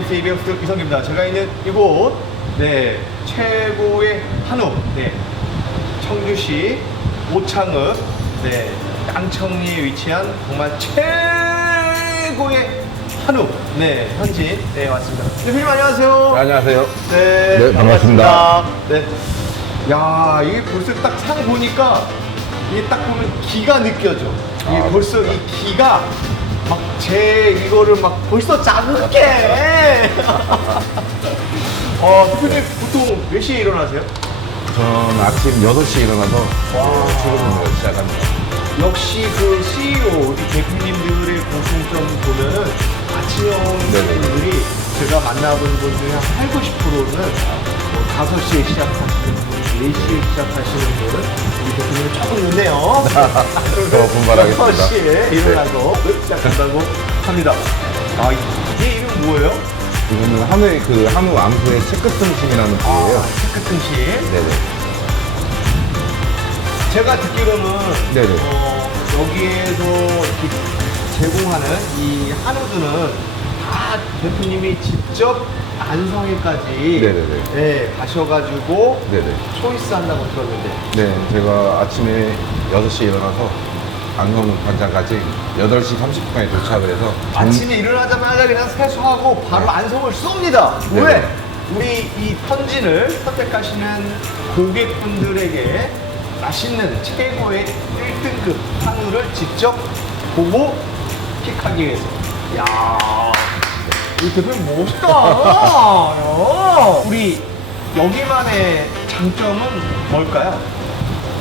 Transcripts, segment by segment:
리얼스 이성기입니다. 제가 있는 이곳, 네, 최고의 한우, 네, 청주시 오창읍, 네, 양청리에 위치한 정말 최고의 한우, 네, 현지, 네, 왔습니다. 대표님 안녕하세요. 안녕하세요. 네, 네, 반갑습니다. 네. 야, 이게 벌써 딱 상 보니까 이게 딱 보면 기가 느껴져. 이게 아, 벌써 이 기가 막 제 이거를 막 벌써 자극해. 어, 대표님 보통 몇 시에 일어나세요? 저는 아침 6시에 일어나서 출근을 시작합니다. 역시 그 CEO, 우리 대표님들의 공통점 보면은 아침형 네네. 분들이 제가 만나본 분 중에 한 8, 90%는 뭐 5시에 시작하시는 분, 4시에 시작하시는 분, 우리 대표님은 조금 늦네요. 더 분발하겠습니다. 6시에 일어나서 시작한다고 합니다. 아, 이게 이름 뭐예요? 이거는 한우의 그 한우 암소의 체크 등심이라는 부위예요. 아, 체크 등심. 네네. 제가 듣기로는 네네. 어, 여기에서 이렇게 제공하는 이 한우들은 다 대표님이 직접 안성에까지 네네네. 네, 가셔가지고 네네. 초이스 한다고 들었는데 네, 제가 아침에 6시에 일어나서 안성 관장까지 8시 30분에 도착을 해서 정- 아침에 일어나자마자 그냥 세수하고 바로 안성을 쏩니다. 네네. 왜? 우리 이 현진을 선택하시는 고객분들에게 맛있는 최고의 1등급 한우를 직접 보고 픽하기 위해서. 야, 이 대표님 멋있다. 야. 우리 여기만의 장점은 뭘까요?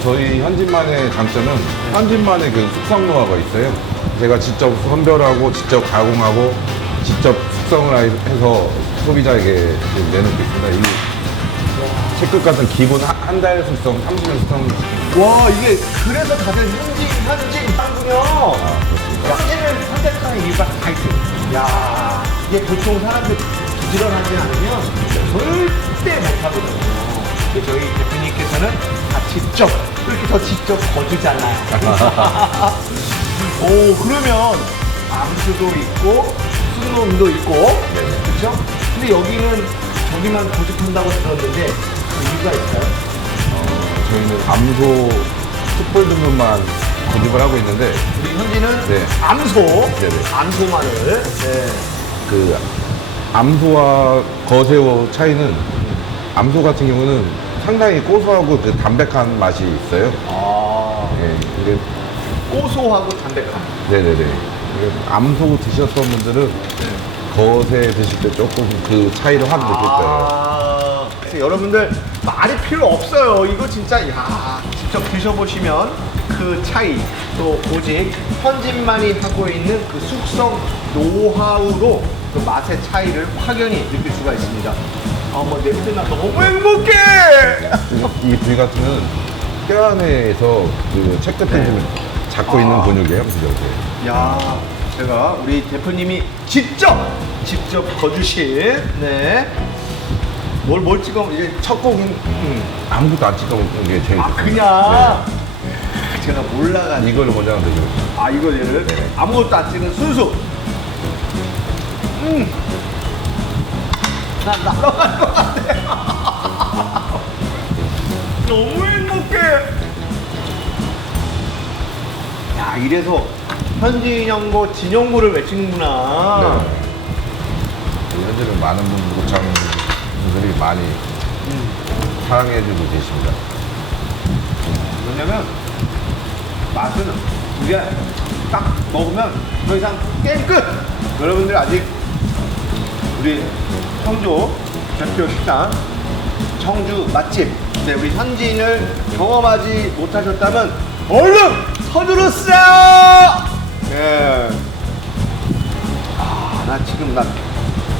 저희 현진만의 장점은 현진만의 그 숙성 노하우가 있어요. 제가 직접 선별하고 직접 가공하고 직접 숙성을 해서 소비자에게 내놓고 있습니다. 이 체크 같은 기본 한 달 숙성, 30일 숙성 와 이게 그래서 다들 현진 현진 하는군요. 아, 그렇습니다. 현진을 선택하는 이유가 다 있어요. 야 이게 보통 사람들 부지런하지 않으면 절대 못하거든요. 저희 대표님께서는 다 직접 이렇게 더 직접 거주잖아요. 오 그러면 암수도 있고 순놈도 있고 그렇죠? 근데 여기는 저기만 고집한다고 들었는데 그 이유가 있어요? 저희는 암소 숯불 등급만 고집을 하고 있는데 우리 현지는 네. 암소, 네네. 암소마늘. 네. 그 암소와 거새우 차이는 암소 같은 경우는 상당히 고소하고 그 담백한 맛이 있어요. 아, 예, 이게 고소하고 담백함. 네네네. 이게 암소 드셨던 분들은 거새 드실 때 조금 그 차이를 확 느낄 거예요. 아, 그래서 여러분들 말이 필요 없어요. 이거 진짜 야 직접 드셔보시면 그 차이 또 오직 현진만이 하고 있는 그 숙성 노하우로 그 맛의 차이를 확연히 느낄 수가 있습니다. 어머 냄새나 너무 행복해. 이 부위 같은 뼈 안에서 그 체크등심을 잡고 아. 있는 근육이에요, 근육이. 야, 제가 우리 대표님이 직접 직접 거주실 네. 뭘, 뭘 찍어 이제 첫 곡은 음. 아무것도 안 찍어 먹는 게 제일 아 좋습니다. 그냥 제가 몰라가지고 네. 이걸 먼저 하면 되죠. 아 이거 얘를 아무것도 안 찍은 순수 음. 나 날아갈 것 같아 너무 행복해 야 이래서 현진영고 진영고를 외치는구나 네. 현재는 많은 분, 고창 분들이 많이 사랑해주고 계십니다. 왜냐면 맛은 이게 딱 먹으면 더 이상 게임 끝! 여러분들 아직 우리 청주 대표 식당 청주 맛집 네, 우리 현지인을 경험하지 못하셨다면 얼른 서두르세요! 네. 아, 나 지금 나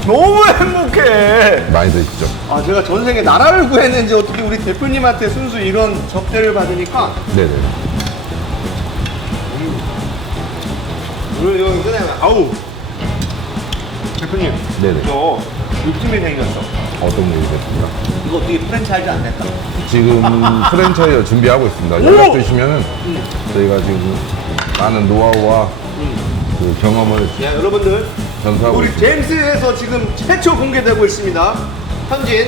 너무 행복해! 많이 드시죠? 아, 제가 전생에 나라를 구했는지 어떻게 우리 대표님한테 순수 이런 접대를 받으니까 네네. 오늘 여기 끝내면 아우 대표님 네네. 저 욕심이 생겼어 어떤 일이 됐습니다? 이거 어떻게 프랜차이즈 안 됐다 지금 프랜차이즈 준비하고 있습니다. 오! 연락 주시면은 저희가 지금 많은 노하우와 그 경험을 야 여러분들 전수하고 우리 있습니다. 제임스에서 지금 최초 공개되고 있습니다. 현진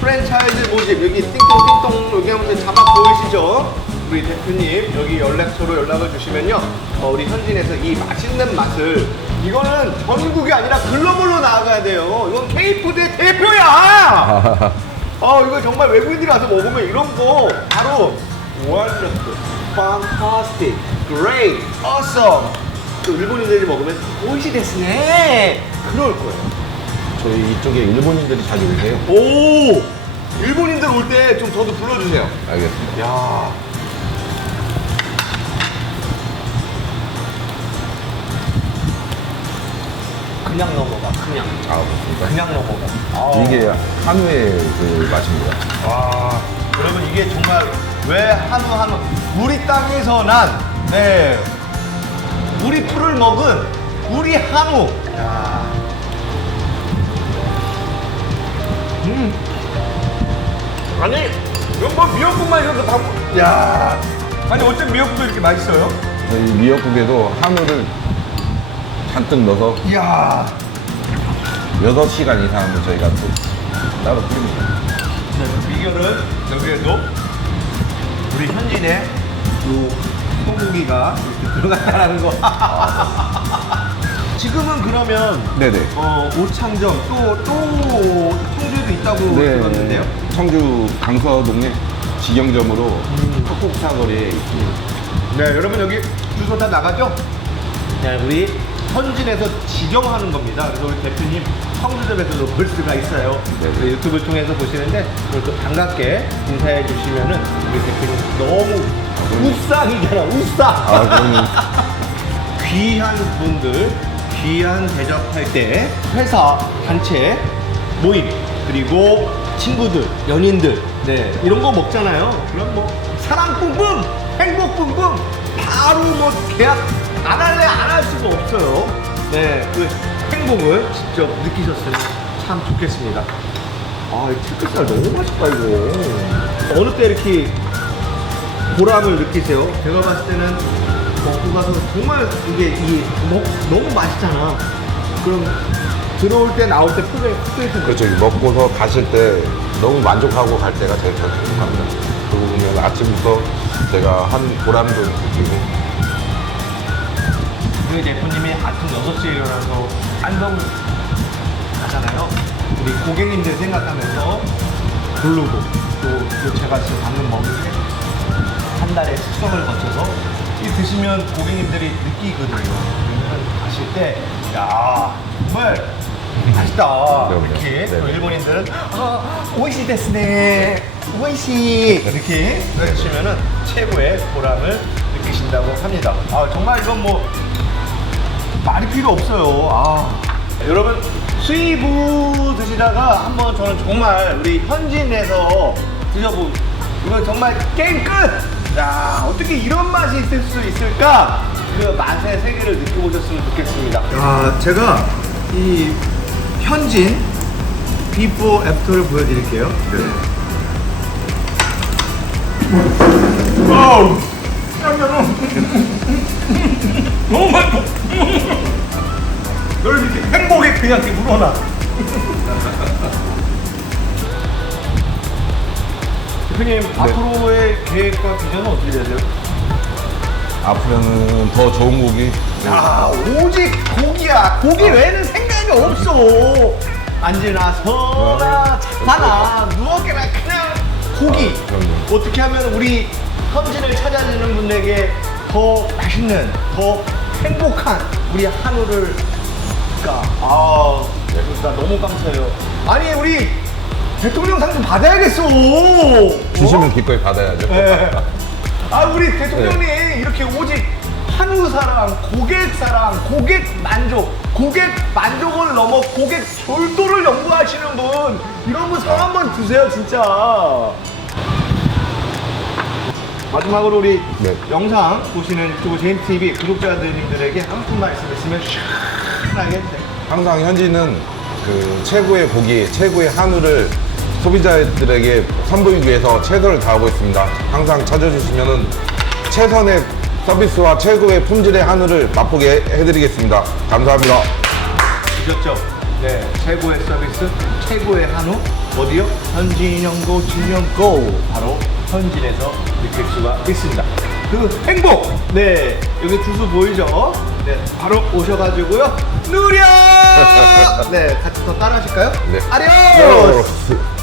프랜차이즈 모집 여기 띵동띵동 여기 한번 자막 보이시죠? 우리 대표님 여기 연락처로 연락을 주시면요. 어, 우리 현진에서 이 맛있는 맛을 이거는 전국이 아니라 글로벌로 나아가야 돼요. 이건 K푸드의 대표야! 어 이거 정말 외국인들이 와서 먹으면 이런 거 바로 wonderful, fantastic, great, awesome. 또 일본인들이 먹으면 오이시 데스네 그럴 거예요. 저희 이쪽에 일본인들이 자주 오세요. 오! 일본인들 올 때 좀 저도 불러주세요. 알겠습니다. 야 그냥 넘어가 그냥 아, 그렇습니까? 그냥 넘어가 아. 이게 한우의 그 맛입니다. 와 여러분 이게 정말 왜 한우 한우 우리 땅에서 난 네, 우리 풀을 먹은 우리 한우 야. 음. 아니 이건 뭐 미역국만 이렇게 다 먹- 야 아니 어쩜 미역국도 이렇게 맛있어요? 저희 미역국에도 한우를 잔뜩 넣어서 이야 6시간 이상 저희가 또 따로 끓입니다. 네, 비결은 여기에도 우리 현진의 요 소고기가 이렇게 들어갔다는 거. 지금은 그러면 네네. 어, 오창점 또, 또 청주에도 있다고 들었는데요. 네. 청주 강서동에 직영점으로 음. 폭폭사거리에 있습니다. 네, 여러분 여기 주소 다 나가죠? 네, 우리 현진에서 지정하는 겁니다. 그래서 우리 대표님 청주점에서도 볼 수가 있어요. 네. 우리 유튜브 통해서 보시는데 그걸 또 반갑게 인사해 주시면은 우리 대표님 너무 우상이잖아, 우상. 아, 그러면 귀한 분들 귀한 대접할 때 회사 단체 모임 그리고 친구들 연인들 네 이런 거 먹잖아요 그럼 뭐 사랑 뿜뿜 행복 뿜뿜 바로 뭐 계약 안 할래 안 할 수가 없어요 네 그 행복을 직접 느끼셨으면 참 좋겠습니다 아이 치크살 너무 맛있다 이거 어느 때 이렇게 보람을 느끼세요? 제가 봤을 때는 먹고 가서 정말 이게 이 먹, 너무 맛있잖아. 그럼 들어올 때 나올 때 표정이 확 되는 거죠. 그렇죠. 먹고서 가실 때 너무 만족하고 갈 때가 제일 저 행복합니다. 그리고 보면 아침부터 제가 한 보람도 느끼고 우리 대표님이 아침 6시에 일어나서 안동 가잖아요. 우리 고객님들 생각하면서 부르고 또, 또 제가 지금 방금 먹은 게 한 달의 숙성을 거쳐서 이 드시면 고객님들이 느끼거든요. 그러면 가실 때, 야, 정말 맛있다. 그럼요. 이렇게 네. 또 일본인들은 아, 오이시 데스네. 오이시. 이렇게 해주시면은 최고의 보람을 느끼신다고 합니다. 아, 정말 이건 뭐 말이 필요 없어요. 아. 여러분 수이부 드시다가 한번 저는 정말 우리 현진에서 드셔보 이건 정말 게임 끝. 야 어떻게 이런 맛이 있을 수 있을까? 그 맛의 세계를 느껴보셨으면 좋겠습니다. 아 제가 이 현진 비포 애프터를 보여드릴게요. 네. 와우. 너무 맛있어. 널 이렇게 행복에 그냥 이렇게 물어놔. 대표님 앞으로의 계획과 비전은 어떻게 되세요? 앞으로는 더 좋은 고기 야 오직 고기야. 고기 외에는 생각이 없어. 앉으나 서나 자나 누웠게나 그냥 고기. 아, 그럼요. 어떻게 하면 우리 현진을 찾아주는 분에게 더 맛있는, 더 행복한 우리 한우를 까. 아, 나 너무 감사해요. 아니 우리 대통령 상좀 받아야겠어. 주시면 어? 기꺼이 받아야죠. 네. 아 우리 대통령님 이렇게 오직 한우 사랑, 고객 사랑, 고객 만족, 고객 만족을 넘어 고객 절도를 연구하시는 분 이런 분 상 한번 주세요 진짜. 마지막으로 우리 네. 영상 보시는 유튜브 제임TV 구독자님들에게 한 푼 말씀 있으면 시원하게 해주세요. 항상 현지는 그 최고의 고기, 최고의 한우를 소비자들에게 선보이기 위해서 최선을 다하고 있습니다. 항상 찾아주시면은 최선의 서비스와 최고의 품질의 한우를 맛보게 해드리겠습니다. 감사합니다. 보셨죠? 네, 최고의 서비스, 최고의 한우 어디요? 현진영고 진영고 바로 현진에서 느낄 수가 있습니다. 그 행복, 네 여기 주소 보이죠? 네, 바로 오셔가지고요 누려. 네, 같이 더 따라 하실까요? 네. 아리오스. 네.